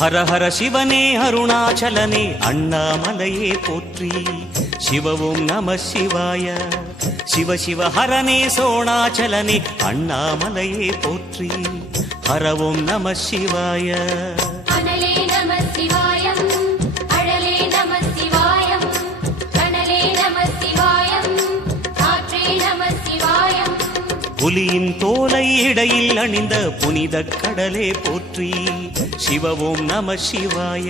ஹர ஹர சிவனே அருணாச்சலனே அண்ணாமலையே போற்றி. சிவவும் நம சிவாய. சிவ சிவ ஹரனே சோணாச்சலனே அண்ணாமலையே போற்றி. ஹரவும் நம சிவாய. அனலே நம சிவாயம், அழலே நம சிவாயம், கனலே நம சிவாயம், காற்றே நம சிவாயம். புலியின் தோலை இடையில் அணிந்த புனித கடலே போற்றி. சிவவும் நம சிவாய.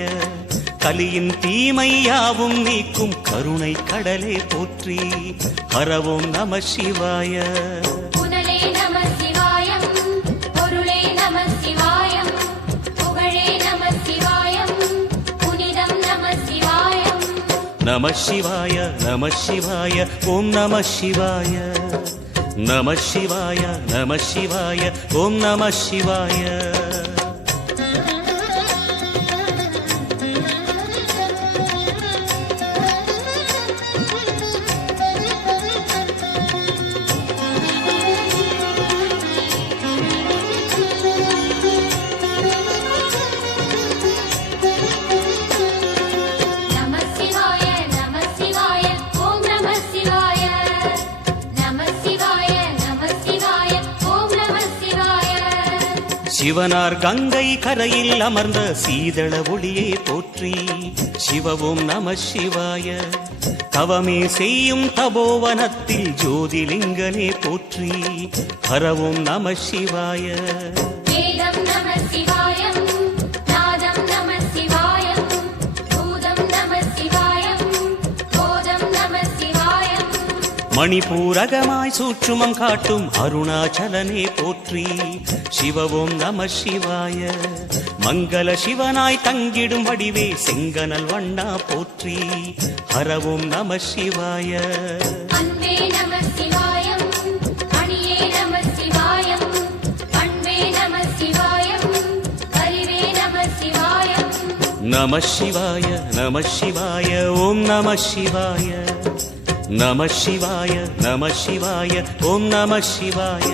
கலியின் தீமையாவும் நீக்கும் கருணை கடலே போற்றி. ஹரவும் நம சிவாய. புனலே நம சிவாயம், பொருளே நம சிவாயம், புகழே நம சிவாயம், புனிதம் நம சிவாயம். நம சிவாய நம சிவாய ஓம் நம சிவாய. நம சிவாய நம சிவாய ஓம் நம சிவாய. சிவனார் கங்கை கரையில் அமர்ந்த சீதள ஒளியே போற்றி. சிவவும் நம சிவாய. தவமே செய்யும் தபோவனத்தில் ஜோதிலிங்கனே போற்றி. ஹரவும் நம சிவாய. வேதம் நம சிவாயம், நாதம் நம சிவாயம், பூதம் நம சிவாயம், போதம் நம சிவாயம். மணிபூரகமாய் சூற்றுமம் காட்டும் அருணாச்சலனே போற்றி. சிவவும் நம சிவாய. மங்கள சிவனாய் தங்கிடும் வடிவே செங்கனல் வண்ணா போற்றி. ஹரவும் நம சிவாய. அன்பே நம சிவாயம், அணியே நம சிவாயம், அன்பே நம சிவாயம், அறிவே நம சிவாயம். நம சிவாய நம சிவாய ஓம் நம சிவாய. நம சிவாய நம சிவாய ஓம் நம சிவாய.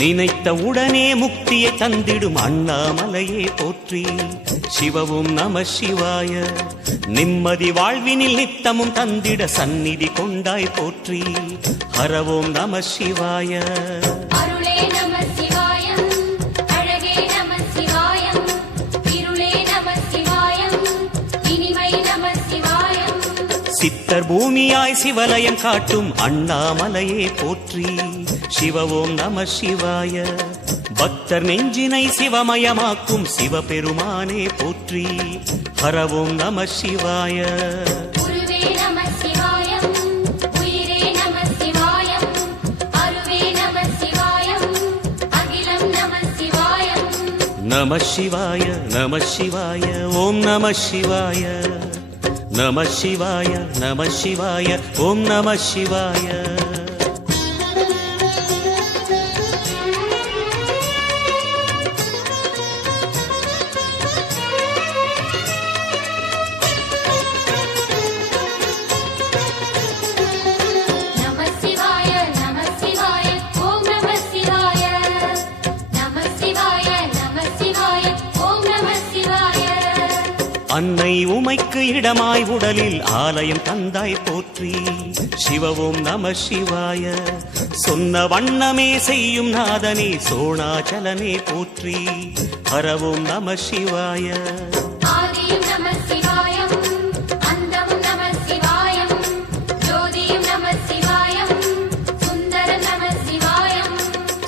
நினைத்த உடனே முக்தியை தந்திடும் அண்ணாமலையே போற்றி. சிவவும் நம சிவாய. நிம்மதி வாழ்வினில் நித்தமும் தந்திட சந்நிதி கொண்டாய் போற்றி. ஹரவும் நம சிவாய. அருளே நம சிவாயம், அழகே நம சிவாயம், இருளே நம சிவாயம், இனிமை நம சிவாயம். சித்தர் பூமியாய் சிவலயம் காட்டும் அண்ணாமலையே போற்றி. சிவவும் நம சிவாய. பக்தர் நெஞ்சினை சிவமயமாக்கும் சிவபெருமானே போற்றி. ஹரவும் நம சிவாய. குருவே நம சிவாயம், உயிரே நம சிவாயம், அருவே நம சிவாயம், அகிலம் நம சிவாயம். நம சிவாய நம சிவாய ஓம் நம சிவாய. நம சிவாய நம சிவாய ஓம் நம சிவாய. அன்னை உமைக்கு இடமாய் உடலில் ஆலயம் தந்தாய் போற்றி. சிவவும் நம சிவாய. சொன்ன வண்ணமே செய்யும் நாதனே சோணாச்சலனே போற்றி. ஹரவும் நம சிவாய. ஆதியும் நம சிவாயம், அந்தமும் நம சிவாயம், ஜோதியும் நம சிவாயம், சுந்தர நம சிவாயம்.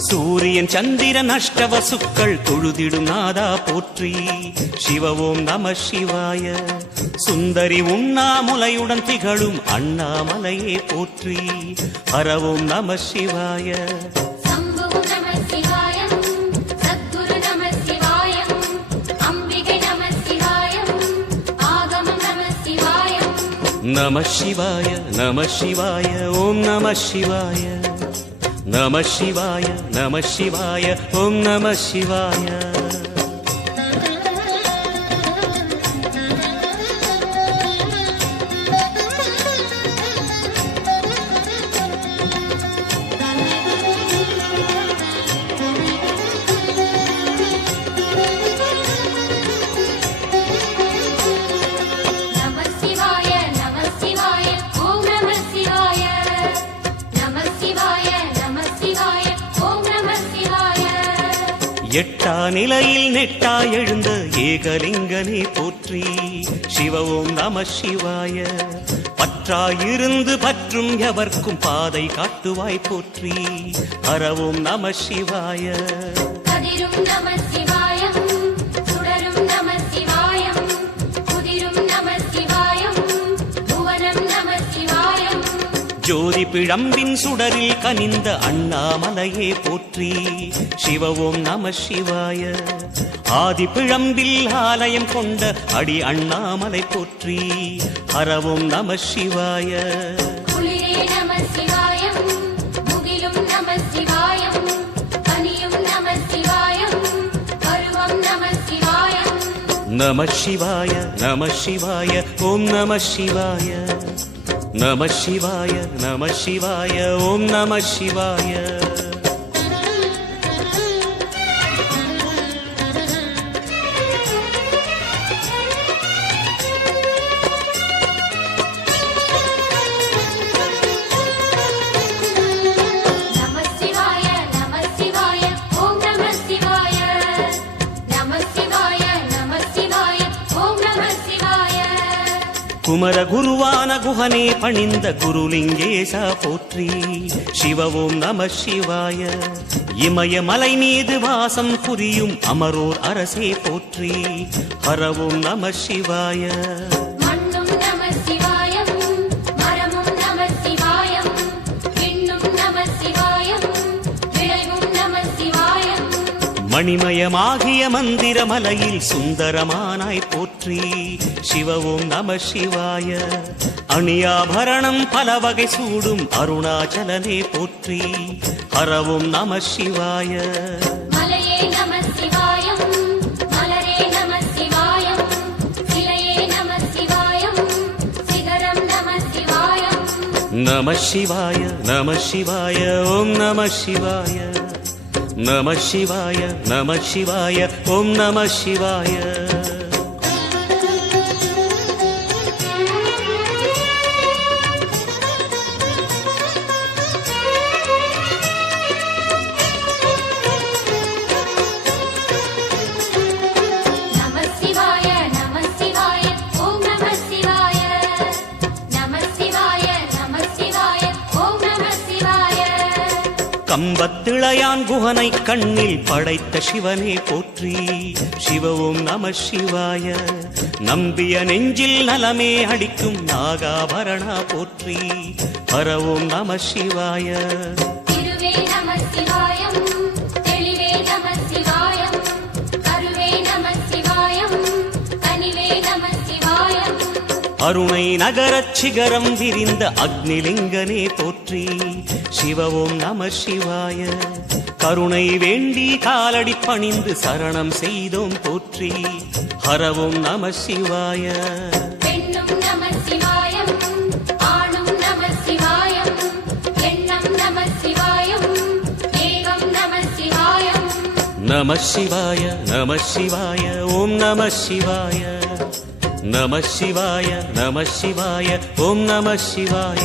சூரியன் சந்திரன் அஷ்டவசுக்கள் தொழுதிடும் நாதா போற்றி. சிவவும் நம சிவாய. சுந்தரி உண்ணாமுலையுடன் திகழும் அண்ணாமலையே போற்றி. ஹரவும் நம சிவாய. சம்புவும் நம சிவாயம், சத்குரு நம சிவாயம், அம்பிகை நம சிவாயம், ஆகமம் நம சிவாயம். நம சிவாய நம சிவாய ஓம் நம சிவாய நம சிவாய நம சிவாய ஓம் நம சிவாய நம சிவாய நம சிவாய ஓம் நம சிவாய நம சிவாய நம சிவாய ஓம் நம சிவாய எட்டா நிலையில் நெட்டா எழுந்த ஏகலிங்கனே போற்றி சிவ ஓம் நம சிவாய பற்றாயிருந்து பற்றும் எவர்க்கும் பாதை காட்டுவாய் போற்றி ஹர ஓம் நம சிவாய கதிரும் நம சிவாயம் சுடரும் நம சிவாயம் குதிரும் நம சிவாயம் புவனம் நம சிவாயம் ஜோதி பிழம்பின் சுடரில் கனிந்த அண்ணாமலையே போற்றி சிவ ஓம் நம சிவாய ஆதி பிழம்பில் ஆலயம் கொண்ட அடி அண்ணாமலை போற்றி ஹர ஓம் நம சிவாய குளிரே நம சிவாயம் முகிலும் நம சிவாயம் பனியும் நம சிவாயம் பருவம் நம சிவாயம் நம சிவாய நம சிவாய ஓம் நம சிவாய நம சிவாய நம சிவாய ஓம் நம சிவாய நம சிவாய நம சிவாய ஓம் நம சிவாய நம சிவாய நம சிவாய ஓம் நம சிவாய குமர குருவான குஹனே பணிந்த குருலிங்கேசா போற்றி சிவ ஓம் நம சிவாய இமயமலை மீது வாசம் புரியும் அமரோர் அரசே போற்றி ஹர ஓம் நம சிவாய மண்ணும் நம சிவாயம் மரமும் நம சிவாயம் விண்ணும் நம சிவாயம் விளைவும் நம சிவாயம் மணிமயமாகிய மந்திரமலையில் சுந்தரமானாய் போற்றி சிவ ஓம் நம சிவாய அணியாபரணம் பல வகை சூடும் அருணாச்சலனே போற்றி ஹர ஓம் நம சிவாய மலையே நம சிவாயம் மலரே நம சிவாயம் சிலையே நம சிவாயம் சிகரம் நம சிவாயம் நம சிவாய நம சிவாய ஓம் நம சிவாய நம சிவாய நம சிவாய ஓம் நம சிவாய நம சிவாய நம சிவாய ஓம் நம சிவாய நம சிவாய நம சிவாய ஓம் நம சிவாய கம்பத்திளையான் குஹனை கண்ணில் படைத்த சிவனே போற்றி சிவ ஓம் நம சிவாய நம்பிய நெஞ்சில் நலமே அடிக்கும் நாகாபரணா போற்றி ஹர ஓம் நம சிவாய திருவே நம சிவாயம் தெளிவே நம சிவாயம் கருவே நம சிவாயம் கனிவே நம சிவாயம் அருணை நகரச் சிகரம் விரிந்த அக்னிலிங்கனே போற்றி சிவ ஓம் நம சிவாய கருணை வேண்டி காலடி பணிந்து சரணம் செய்தோம் போற்றி ஹர ஓம் நம சிவாய பெண்ணும் நம சிவாயம் ஆணும் நம சிவாயம் எண்ணம் நம சிவாயம் ஏகம் நம சிவாயம் நம சிவாய நம சிவாய ஓம் நம சிவாய நம சிவாய நம சிவாய ஓம் நம சிவாய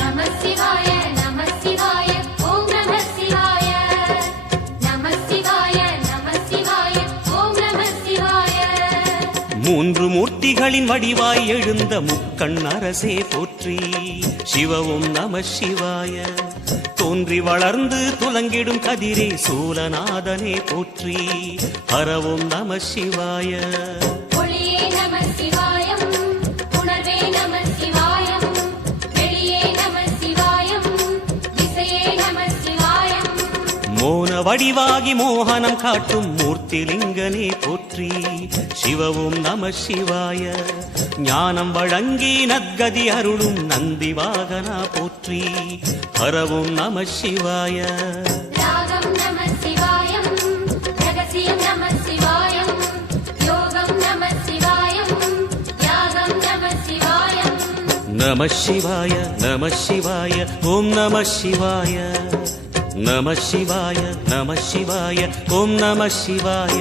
நம சிவாய நம சிவாய ஓம் நம சிவாய நம சிவாய நம சிவாய ஓம் நம சிவாய மூன்று மூர்த்திகளின் வடிவாய் எழுந்த முக்கண் அரசே போற்றி சிவ ஓம் நம சிவாய தோன்றி வளர்ந்து துலங்கிடும் கதிரே சூலநாதனே போற்றி ஹரவும் நம சிவாய ஒளியே நம சிவாயம் உணர்வே நம சிவாயம் வெளியே நம சிவாயம் திசையே நம சிவாயம் மோன வடிவாகி மோகனம் காட்டும் மூர்த்திலிங்கனே போற்றி சிவவும் நம சிவாய ஞானம் வழங்கி நற்கதி அருளும் நந்தி வாகனா போற்றி ஹரவும் நம சிவாய ராகம் நம சிவாயம் ரகசியம் நம சிவாயம் யோகம் நம சிவாயம் யாகம் நம சிவாயம் நம சிவாய நம சிவாய ஓம் நம சிவாய நம சிவாய நம சிவாய ஓம் நம சிவாய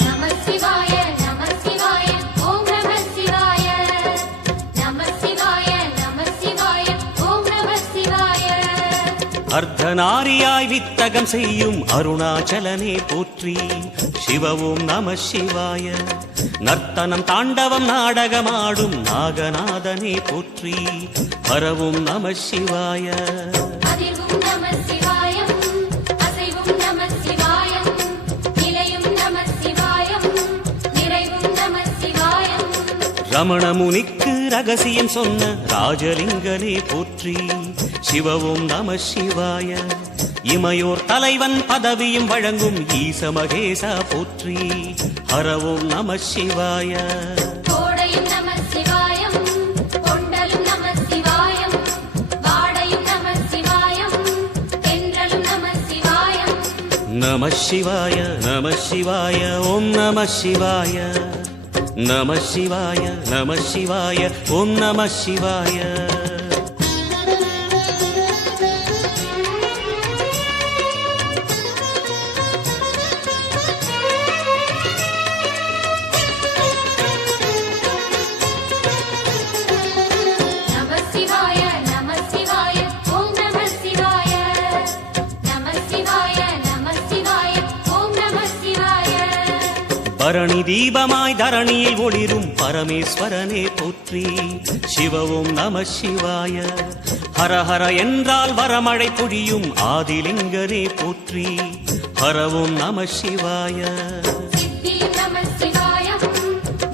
நம சிவாய நம சிவாய ஓம் நம சிவாய நம சிவாய நம சிவாய ஓம் நம சிவாய அர்த்தநாரியாய் வித்தகம் செய்யும் அருணாச்சலனே போற்றி சிவவும் நம சிவாய நர்த்தனம் தாண்டவம் நாடகமாடும் நாகநாதனே போற்றி ஹரவும் நம சிவாய அதிர்வும் நம சிவாயம் அசைவும் நம சிவாயம் நிலையும் நம சிவாயம் நிறைவும் நம சிவாயம் ரமண முனிக்கு ரகசியம் சொன்ன ராஜலிங்கனே போற்றி சிவவும் நம சிவாய இமையோர் தலைவன் பதவியும் வழங்கும் ஈச மகேசா போற்றி ஹரவும் நம சிவாய கோடையும் நம சிவாயம் கொண்டலும் நம சிவாயம் வாடையும் நம சிவாயம் தென்றலும் நம சிவாயம் நம சிவாய நம சிவாய ஓம் நம சிவாய நம சிவாய நம சிவாய ஓம் நம சிவாய நம சிவாய நம சிவாய ஓம் நம சிவாய நம சிவாய நம சிவாய ஓம் நம சிவாய பரணி தீபமாய் தரணியில் ஒளிரும் பரமேஸ்வரனே போற்றி சிவவும் நம சிவாய ஹர ஹர என்றால் வரமழை பொழியும் ஆதிலிங்கனே போற்றி ஹரவும் நம சிவாய சித்தியும் நம சிவாயம்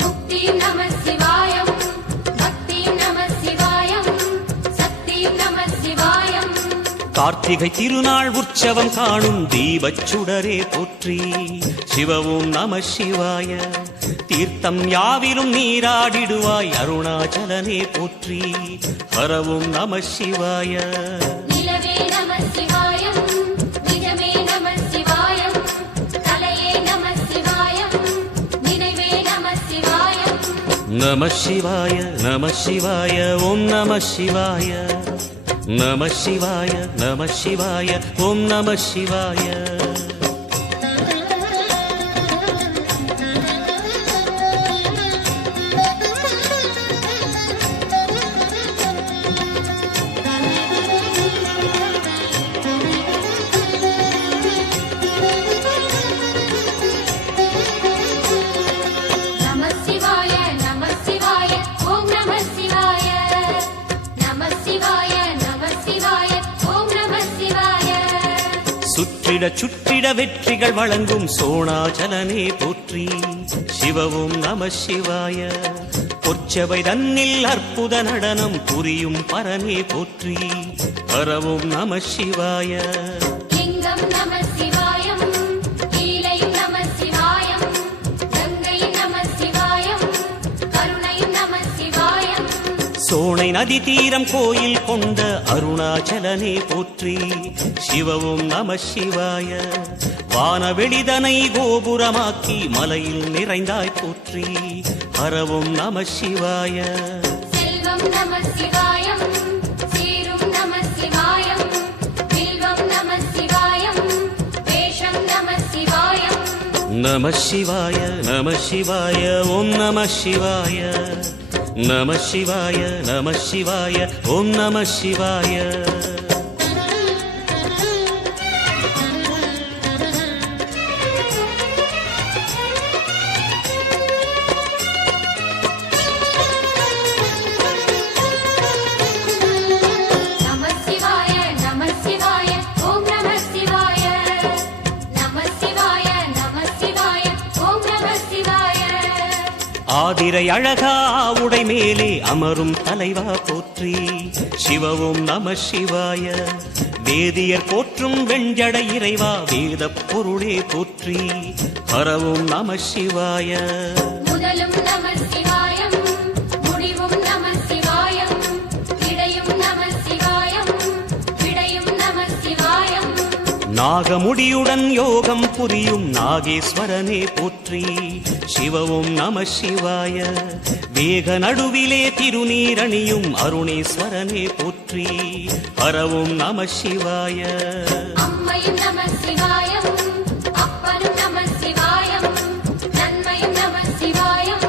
முக்தியும் நம சிவாயம் பக்தியும் நம சிவாயம் சக்தியும் நம சிவாயம் கார்த்திகை திருநாள் உற்சவம் காணும் தீபச் சுடரே போற்றி சிவவும் நம சிவாய தீர்த்தம் யாவிலும் நீராடிடுவாய் அருணாச்சலனே போற்றி ஹரவும் நம சிவாய நிலவே நம சிவாயம் நிஜமே நம சிவாயம் தலையே நம சிவாயம் நினைவே நம சிவாயம் நம சிவாய நம சிவாய ஓம் நம சிவாய நம சிவாய நம சிவாய ஓம் நம சிவாய நம சிவாய நம சிவாய ஓம் நம சிவாய நம சிவாய நம சிவாய ஓம் நம சிவாய சுற்றிட சுற்றிட வெற்றிகள் வழங்கும் சோணாச்சலனே போற்றி சிவவும் நம சிவாய பொற்சபை தன்னில் அற்புத நடனம் புரியும் பரனே போற்றி ஹரவும் நம சிவாய லிங்கம் நம சிவாயம் லீலையும் நம சிவாயம் கங்கையும் நம சிவாயம் கருணையும் நம சிவாயம் சோனை நதி தீரம் கோயில் கொண்ட அருணாச்சலனே போற்றி சிவவும் நம சிவாய வானவெளிதனை கோபுரமாக்கி மலையில் நிறைந்தாய் போற்றி ஹரவும் நம சிவாய செல்வம் நம சிவாயம் சீரும் நம சிவாயம் வில்வம் நம சிவாயம் வேஷம் நம சிவாயம் நம சிவாய நம சிவாய ஓம் நம சிவாய நம சிவாய நம சிவாய ஓம் நம சிவாய ஆதிரை அழகா உடை மேலே அமரும் தலைவா போற்றி சிவவும் நம சிவாய வேதியர் போற்றும் வெண்ஜடை இறைவா வேதப் பொருளே போற்றி ஹரவும் நம சிவாய முதலும் நம சிவாயம் முடிவும் நம சிவாயம் இடையும் நம சிவாயம் விடையும் நம சிவாயம் நாகமுடியுடன் யோகம் புரியும் நாகேஸ்வரனே போற்றி சிவவும் நம சிவாய வேக நடுவிலே திருநீரணியும் அருணேஸ்வரனே போற்றி ஹரவும் நம சிவாய அம்மையும் நம சிவாயம் அப்பனும் நம சிவாயம் நன்மையும் நம சிவாயம்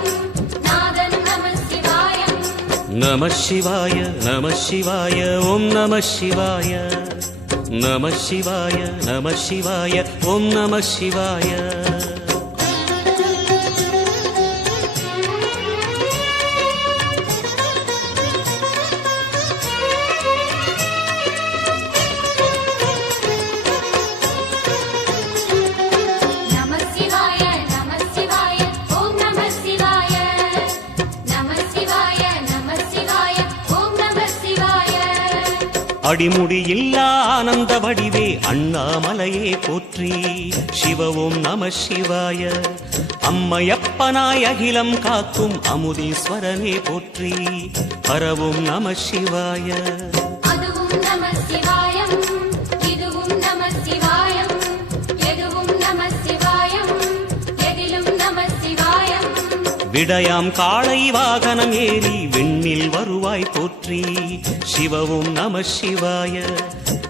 நாதனும் நம சிவாயம் நம சிவாய நம சிவாய ஓம் நம சிவாய நம சிவாய நம சிவாய ஓம் நம சிவாய நம சிவாய நம சிவாய ஓம் நம சிவாய நம சிவாய நம சிவாய ஓம் நம சிவாய அடிமுடியில்லா ஆனந்த வடிவே அண்ணாமலையே போற்றி சிவவும் நம சிவாய அம்மையப்பனாய் அகிலம் காக்கும் அமுதீஸ்வரனே போற்றி ஹரவும் நம சிவாய அதுவும் நம சிவாயம் இதுவும் நம சிவாயம் எதுவும் நம சிவாயம் எதிலும் நம சிவாயம் விடயாம் காளை வாகனம் ஏறி விண்ணில் வருவாய் போற்றி சிவவும் நம சிவாய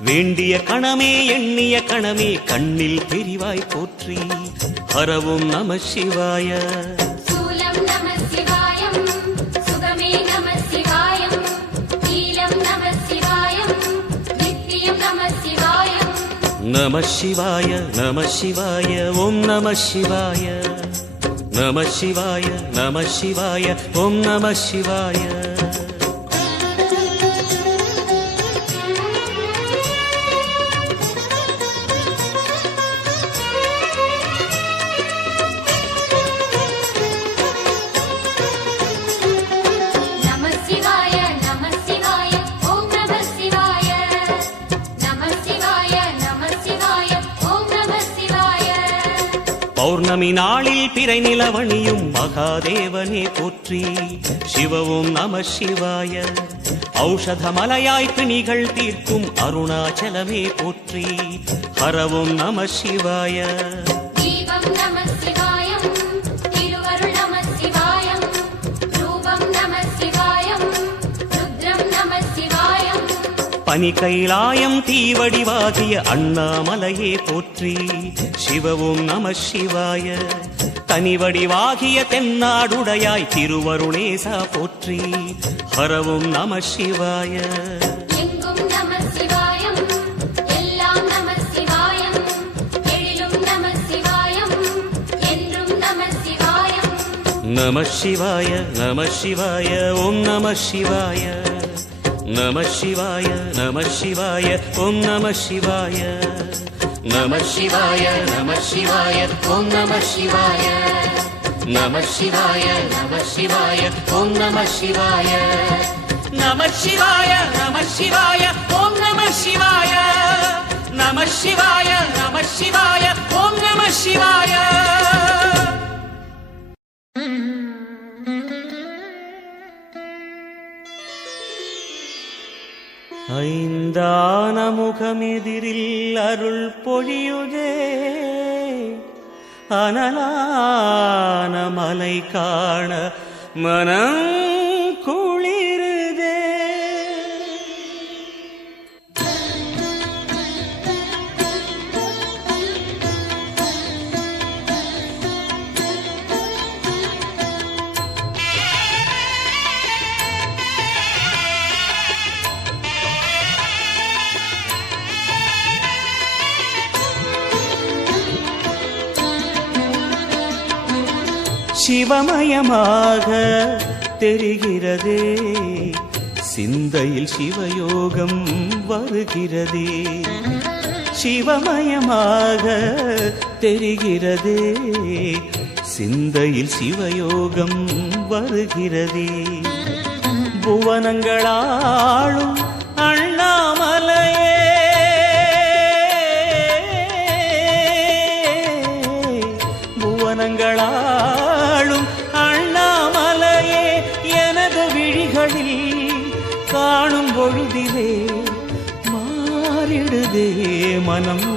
வேண்டிய கணமே எண்ணிய கணமே கண்ணில் தெரிவாய் போற்றி ஹரவும் நம சிவாய சூலம் நம சிவாயம் சுகமே நம சிவாயம் நீலம் நம சிவாயம் நித்தியம் நம சிவாயம் நம சிவாய நம சிவாய ஓம் நம சிவாய நம சிவாய நம சிவாய ஓம் நம சிவாய நம சிவாய நம சிவாய ஓம் நம சிவாய நம சிவாய நம சிவாய ஓம் நம சிவாய பௌர்ணமி நாளில் பிறை நிலவணியும் மகாதேவனே போற்றி சிவவும் நம சிவாய ஔஷதமலையாய் பிணிகள் தீர்க்கும் அருணாச்சலமே போற்றி ஹரவும் நம சிவாய தீபம் நம சிவாயம் திருவருள் நம சிவாயம் ரூபம் நம சிவாயம் ருத்ரம் நம சிவாயம் பனி கைலாயம் தீவடிவாகிய அண்ணாமலையே போற்றி சிவவும் நம சிவாய தனிவடிவாகிய தென்னாடுடையாய் திருவருணேசா போற்றி ஹரவும் நம சிவாய எங்கும் நம சிவாயம் எல்லாம் நம சிவாயம் எழிலும் நம சிவாயம் என்றும் நம சிவாயம் நம சிவாய நம சிவாய ஓம் நம சிவாய நம சிவாய நம சிவாய ஓம் நம சிவாய நம சிவாய நம சிவாய ஓம் நம சிவாய நம சிவாய நம சிவாய ஓம் நம சிவாய நம சிவாய நம சிவாய ஓம் நம சிவாய நம சிவாய நம சிவாய ஓம் நம சிவாய ஐந்தான முகமெதிரில் அருள் பொழியுதே அனலான மலை காண மனம் குளிருதே சிவமயமாக தெரிகிறதே சிந்தையில் சிவயோகம் வருகிறதே சிவமயமாக தெரிகிறதே சிந்தையில் சிவயோகம் வருகிறதே. புவனங்களாளும் அண்ணாமலையே, புவனங்களாளும் அண்ணாமலையே, எனது விழிகளில் காணும் பொழுதிலே மாறிடுதே மனம்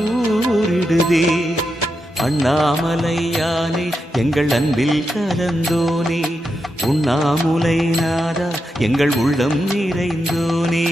ஊரிடுதே. அண்ணாமலையானே எங்கள் அன்பில் கலந்தோனே, உண்ணாமுலை நாதா எங்கள் உள்ளம் நிறைந்தோனே.